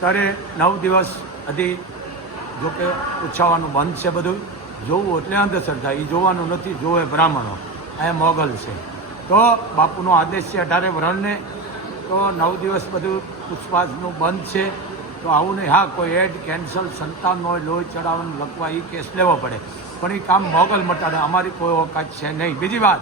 ત્યારે નવ દિવસ હજી જોકે ઉછાવાનું બંધ છે બધું. જોવું એટલે અંધશ્રદ્ધા. એ જોવાનું નથી, જોવે બ્રાહ્મણો. એ મોગલ છે. તો બાપુનો આદેશ છે અઢારે વ્રણને. તો નવ દિવસ બધું પુષ્પાસનું બંધ છે. તો આવું નહીં. હા, કોઈ એડ, કેન્સલ, સંતાન હોય, લોહી ચડાવવાનું, લખવા એ કેસ લેવો પડે. પણ એ કામ મોગલ મટાડે. અમારી કોઈ ઓકાત છે નહીં. બીજી વાત,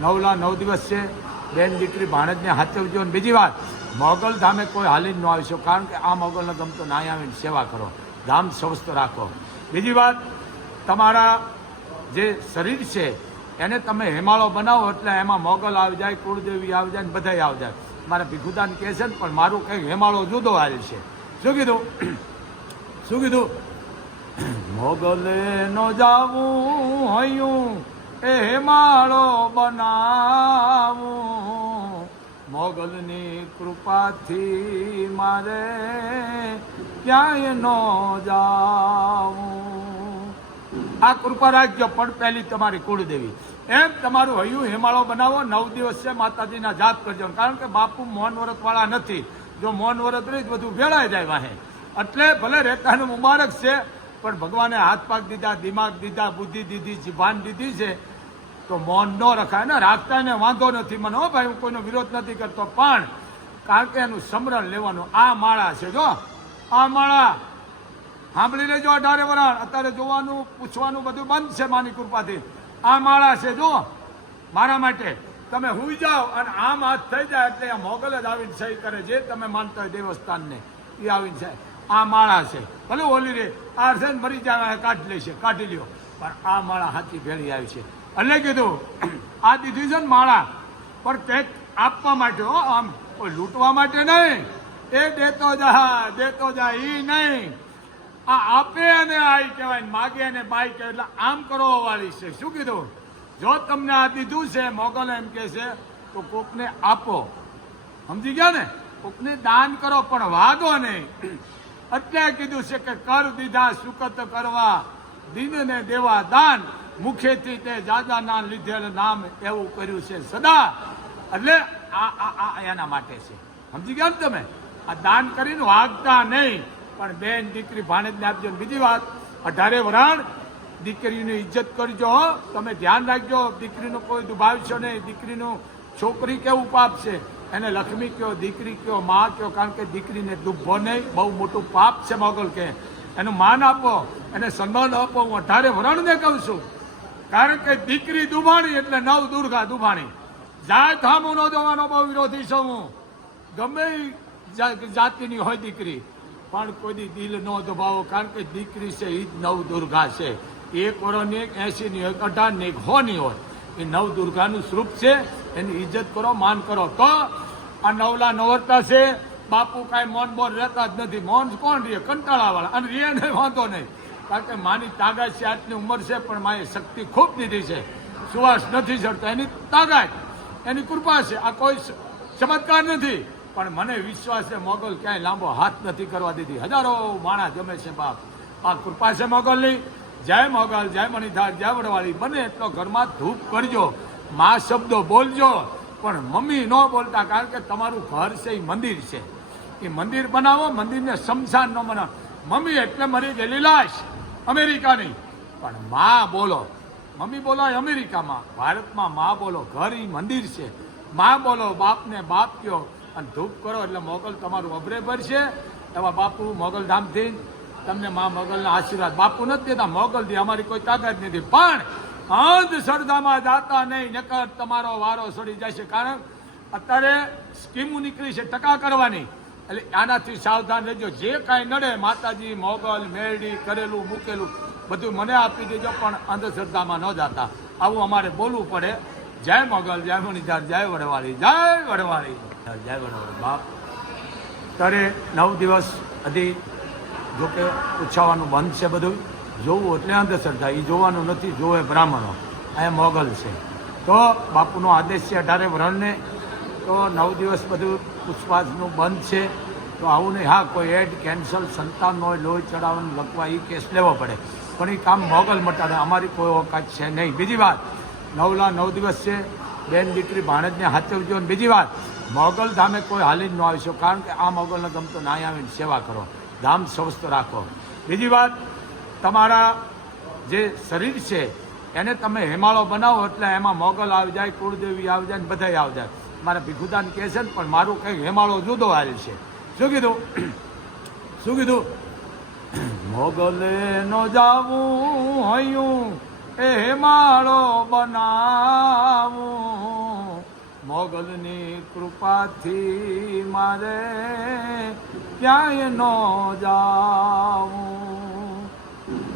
નવલા નવ દિવસ છે. બેન દીકરી ભાણેજને હાચવજો બીજી વાત. મોગલ ધામે કોઈ હાલી ન આવશો કારણ કે આ મોગલને ગમતો ના આવીને સેવા કરો. ધામ સ્વસ્થ રાખો. બીજી વાત, તમારા જે શરીર છે, એને તમે હેમાળો બનાવો એટલે એમાં મોગલ આવી જાય, કુળદેવી આવી જાય ને બધાય આવી જાય. મારા ભીખુદાન કહે છે ને, પણ મારું કંઈક હેમાળો જુદો હાલ છે. શું કીધું? શું કીધું? મોગલે નો જાવું હયું, એ હેમાળો બનાવું. મોગલની કૃપાથી મારે ક્યાંય ન જાઉં. આ કૃપા રાખજો, પણ પહેલી તમારી કુળદેવી. એમ તમારું હૈયું હિમાળો બનાવો, નવ દિવસ છે માતાજીના જાપ કરજો. કારણ કે બાપુ મૌન વ્રતવાળા નથી. જો મૌન વ્રત રહી બધું ભેળાઈ જાય વાહે. એટલે ભલે રહેતાનું મુબારક છે, પણ ભગવાને હાથ પાક દીધા, દિમાગ દીધા, બુદ્ધિ દીધી, જીભાન દીધી છે તો મૌન ન રખાય. ને, રાખતાને વાંધો નથી. મને હો ભાઈ, હું કોઈનો વિરોધ નથી કરતો. પણ કારણ કે એનું સમરણ લેવાનું આ માળા છે, જો. આ માળા. સાંભળી લેજો અઢારે વરાળ. અત્યારે જોવાનું, પૂછવાનું બધું બંધ છે માની કૃપાથી. આ માળા છે, જો. મારા માટે. તમે હુઈ જાઓ અને આમ હાથ થઈ જાય એટલે આ મોગલ જ આવીને સહી કરે જે તમે માનતા હોય દેવસ્થાનને. એ આવીને છે આ માળા છે. ભલે ઓલી રે. આ છે મરી જાય કાઢી લેશે. કાઢી લ્યો. પણ આ માળા હાથી ભેળી આવી છે. એટલે કીધું, આ દીધી છે માળા, પણ કંઈક આપવા માટે હો, આમ કોઈ લૂંટવા માટે નહીં. એ દેતો જા દેતો જા એ નહીં. આ આપે અને આઈ કહેવાય માગે અને બાઈ કહેવાય એટલે આમ કરવા વાળી છે. શું કીધું? જો તમને આ દીધું છે, મોગલ એમ કે છે, તો કોકને આપો. સમજી ગયા ને? કોકને દાન કરો, પણ વાગો નહીં. એટલે કીધું છે કે કર દીધા સુકત કરવા, દિનને દેવા દાન. મુખેથી તે જાજા ના લીધેલ નામ એવું કર્યું છે સદા. એટલે આ એના માટે છે. સમજી ગયા ને તમે? આ દાન કરીને વાગતા નહીં. પણ બેન દીકરી ભાણેજને આપજો બીજી વાત. અઢારે વરાણ દીકરીની ઇજ્જત કરજો. તમે ધ્યાન રાખજો, દીકરીનું કોઈ દુભાવશો નહીં. દીકરીનું છોકરી કેવું પાપ છે? એને લક્ષ્મી કયો, દીકરી કયો, માં કયો? કારણ કે દીકરીને દુભો નહીં. બહુ મોટું પાપ છે મોગલ કે. એનું માન આપો, એને સન્માન આપો. હું અઢારે વરણને કહું છું. કારણ કે દીકરી દુભાણી એટલે નવ દુર્ગા દુભાણી. જાત નો જવાનો બહુ વિરોધી છું હું. ગમે જાતિની હોય દીકરી, પણ કોઈ દિલ ન દબાવો, કારણ કે દીકરી છે એ જ નવ દુર્ગા છે. એક વર્ષની એક એસીની હોય, અઢારની એક, હોની હોય. એ નવ દુર્ગાનું સ્વરૂપ છે, એની ઇજ્જત કરો, માન કરો. તો આ નવલા નવરતા છે, બાપુ કાંઈ મોન બોન રહેતા જ નથી. મોન કોણ રે કંટાળાવાળા. અને રે નહીં, વાંધો નહીં. કારણ કે માની તાકાત છે આટલી ઉંમર છે, પણ માએ શક્તિ ખૂબ દીધી છે. સુવાસ નથી ચડતો એની તાકાત એની કૃપા છે. આ કોઈ ચમત્કાર નથી, પણ મને વિશ્વાસ છે, મોગલ ક્યાંય લાંબો હાથ નથી કરવા દીધી. હજારો માણસ જમે છે બાપ. આ કૃપા છે મોગલની. જય મોગલ, જય મણિધાર, જય વડવાળી. બને એટલો ઘરમાં ધૂપ કરજો, મા શબ્દો બોલજો, પણ મમ્મી ન બોલતા, કારણ કે તમારું ઘર છે, એ મંદિર છે. એ મંદિર બનાવો, મંદિરને શમશાન ન બનાવો. મમ્મી એટલે મરી ગયેલી લાશ. અમેરિકાની. પણ માં બોલો. મમ્મી બોલાય અમેરિકામાં. ભારતમાં માં બોલો. ઘર ઈ મંદિર છે. માં બોલો, બાપને બાપ કયો. અને ધૂપ કરો એટલે મોગલ તમારું અભરે ભરશે. એવા બાપુ મોગલધામથી તમને મા મોગલના આશીર્વાદ. બાપુ નથી દેતા મોગલ દી અમારી કોઈ તાકાત નથી. પણ અંધ શ્રદ્ધામાં જાતા નહીં, નકર તમારો વારો સડી જશે. કારણ અત્યારે સ્કીમો નીકળી છે ટકા કરવાની. એટલે આનાથી સાવધાન રહેજો. જે કાંઈ નડે, માતાજી મોગલ, મેરડી, કરેલું, મૂકેલું, બધું મને આપી દેજો, પણ અંધશ્રદ્ધામાં ન જાતા. આવું અમારે બોલવું પડે. જય મોગલ, જય મણિધાર, જય વડવાળી જય વડવાળી. જય વડવાળી. બાપ ત્યારે નવ દિવસ હજી જોકે ઉછાવવાનું બંધ છે બધું. જોવું એટલે અંધશ્રદ્ધા. એ જોવાનું નથી, જોવે બ્રાહ્મણો. એ મોગલ છે. તો બાપુનો આદેશ છે અઢારે વ્રણને. તો નવ દિવસ બધું પુષ્પાસનું બંધ છે, તો આવું નહીં. હા, કોઈ એડ, કેન્સલ, સંતાન હોય, લોહી ચડાવવાનું લખવા એ કેસ લેવો પડે. પણ એ કામ મોગલ મટાડે. અમારી કોઈ ઓકાત છે નહીં. બીજી વાત, નવલા નવ દિવસ છે, બેન દીકરી ભાણજને હાચવજો અને બીજી વાત, મોગલ ધામે કોઈ હાલી જ ન આવી શકો, કારણ કે આ મોગલને ગમતો ના આવીને સેવા કરો. ધામ સ્વસ્થ રાખો. બીજી વાત, તમારા જે શરીર છે, એને તમે હેમાળો બનાવો એટલે એમાં મોગલ આવી જાય, કુળદેવી આવી જાય ને બધાય આવી જાય. મારા ભીખુદાન કહે છે ને, પણ મારું કંઈક હેમાળો જુદો હાલ છે. શું કીધું? શું કીધું? મોગલે નો જાવું હયું, એ હેમાળો બનાવું. મોગલની કૃપાથી મારે ક્યાંય ન જાવું.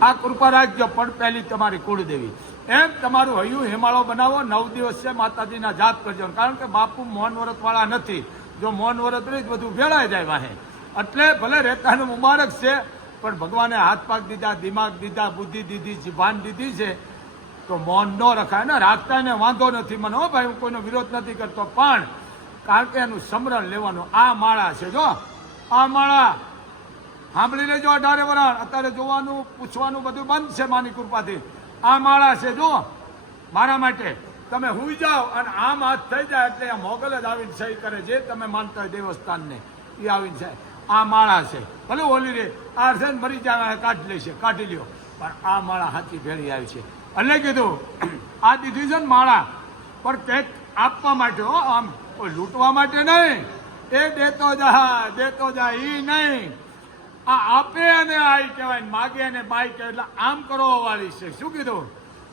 આ કૃપા રાખજો પણ પહેલી તમારી કુળદેવી. એમ તમારું હૈયું હિમાળો બનાવો, નવ દિવસ છે માતાજીના જાપ કરજો. કારણ કે બાપુ મૌન વ્રત નથી. જો મૌન વ્રત રહી બધું ભેળાઈ જાય વાહે. એટલે ભલે રહેતાનું મુબારક છે, પણ ભગવાને હાથ પાક દીધા, દિમાગ દીધા, બુદ્ધિ દીધી, જીભાન દીધી છે, તો મૌન ન રખાય. ને રાખતા એને વાંધો નથી મને, હો ભાઈ, હું કોઈનો વિરોધ નથી કરતો. પણ કારણ કે એનું સમરણ લેવાનું આ માળા છે, જો. આ માળા સાંભળી લેજો અઢારે વરાળ. અત્યારે જોવાનું, પૂછવાનું બધું બંધ છે માની કૃપાથી. આ માળા છે, જો. મારા માટે. તમે હુઈ જાઓ અને આમ હાથ થઈ જાય એટલે આ મોગલ જ આવીને સહી કરે જે તમે માનતા હોય દેવસ્થાનને. એ આવીને છે. આ માળા છે. ભલે ઓલી રે, આ છે ને મરી જાય કાઢી લેશે, કાઢી લ્યો. પણ આ માળા હાથી ભેળી આવી છે. એટલે કીધું, આ દીધી છે ને માળા. પણ કંઈક આપવા માટે, હો, આમ. લૂંટવા માટે નહીં. એ દેતો જા દેતો જા એ નહીં. આ આપે અને આઈ કહેવાય માગે અને બાઈ કહેવાય. એટલે આમ કરવા વાળી છે. શું કીધું?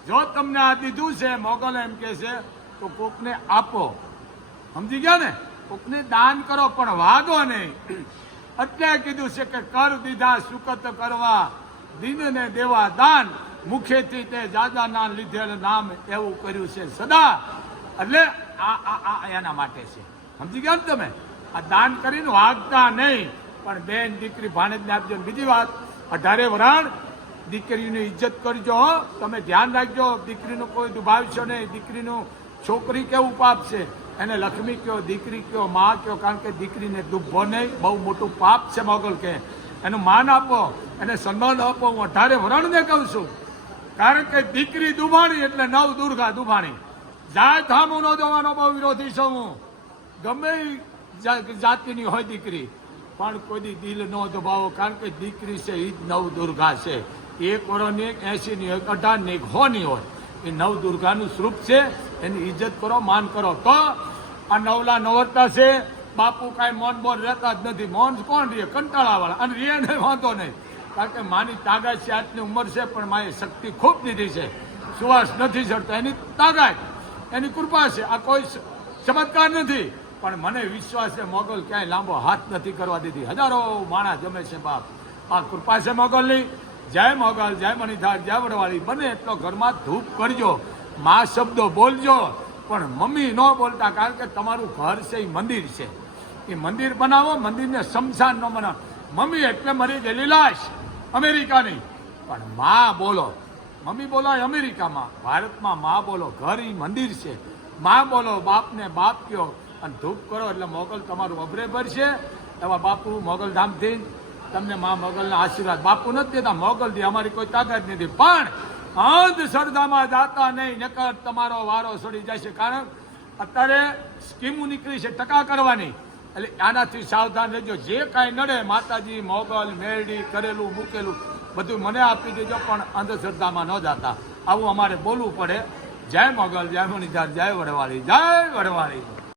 જો તમને આ દીધું છે, મોગલ એમ કે છે, તો કોકને આપો. સમજી ગયા ને? કોકને દાન કરો, પણ વાગો નહીં. એટલે કીધું છે કે કર દીધા સુકત કરવા દિનને દેવા દાન. મુખેથી તે જાજા ના લીધેલ નામ એવું કર્યું છે સદા. એટલે આ આ એના માટે છે. સમજી ગયા ને તમે? આ દાન કરીને વાગતા નહીં. પણ બેન દીકરી ભાણેજને આપજો. બીજી વાત, અઢારે વરાણ, દીકરીની ઇજ્જત કરજો. તમે ધ્યાન રાખજો, દીકરીનું કોઈ દુભાવશો નહીં. દીકરીનું છોકરી કેવું પાપ છે? એને લક્ષ્મી કયો, દીકરી કયો, માં કયો? કારણ કે દીકરીને દુભો નહીં, બહુ મોટું પાપ છે મોગલ કે. એનું માન આપો, એને સન્માન આપો. હું અઢારે વરણને કહું છું. કારણ કે દીકરી દુભાણી એટલે નવ દુર્ગા દુભાણી. જાત હામુનો જવાનો બહુ વિરોધી છું હું. ગમે જાતિની હોય દીકરી. પણ કોઈ દિલ ન દબાવો, કારણ કે દીકરી છે એ જ નવ છે. એક વર્ષની એક, એંશીની હોય અઢારની એક, હોની હોય એ નવ દુર્ગાનું સ્વરૂપ છે, એની ઇજ્જત કરો, માન કરો. તો આ નવલા નવરતા છે, બાપુ કાંઈ મોન બોન રહેતા જ નથી. મોન કોણ રે કંટાળાવાળા. અને રે નહીં, વાંધો નહીં. કારણ કે માની તાકાત છે, આજની ઉંમર છે, પણ માએ શક્તિ ખૂબ દીધી છે. સુવાસ નથી ચડતો એની તાકાત એની કૃપા છે. આ કોઈ ચમત્કાર નથી. પણ મને વિશ્વાસ છે, મોગલ ક્યાંય લાંબો હાથ નથી કરવા દીધી. હજારો માણસ જમે છે બાપ. આ કૃપા છે મોગલની. જય મોગલ, જય મણિધાર, જય વડવાળી. બને એટલો ઘરમાં ધૂપ કરજો, મા શબ્દો બોલજો, પણ મમ્મી ન બોલતા કારણ કે તમારું ઘર છે, એ મંદિર છે. એ મંદિર બનાવો, મંદિરને શમશાન ન બનાવો. મમ્મી એટલે મરી ગયેલી લાશ, અમેરિકાની. પણ મા બોલો. મમ્મી બોલાય અમેરિકામાં. ભારતમાં મા બોલો. ઘર એ મંદિર છે. મા બોલો, બાપને બાપ કયો. અને ધૂપ કરો એટલે મોગલ તમારું અભરે ભરશે. એવા બાપુ, મોગલ ધામથી તમને મા મોગલના આશીર્વાદ. બાપુ નથી દેતા, મોગલથી અમારી કોઈ તાકાત નથી. પણ અંધશ્રદ્ધામાં જાતા નહીં, નકર તમારો વારો સડી જશે. કારણ અત્યારે સ્કીમો નીકળી છે ટકા કરવાની. એટલે આનાથી સાવધાન રહેજો. જે કાંઈ નડે, માતાજી મોગલ મેરડી, કરેલું, મૂકેલું, બધું મને આપી દેજો, પણ અંધશ્રદ્ધામાં ન જાતા. આવું અમારે બોલવું પડે. જય મોગલ, જય મણિધાર જય વડવાળી જય વડવાળી.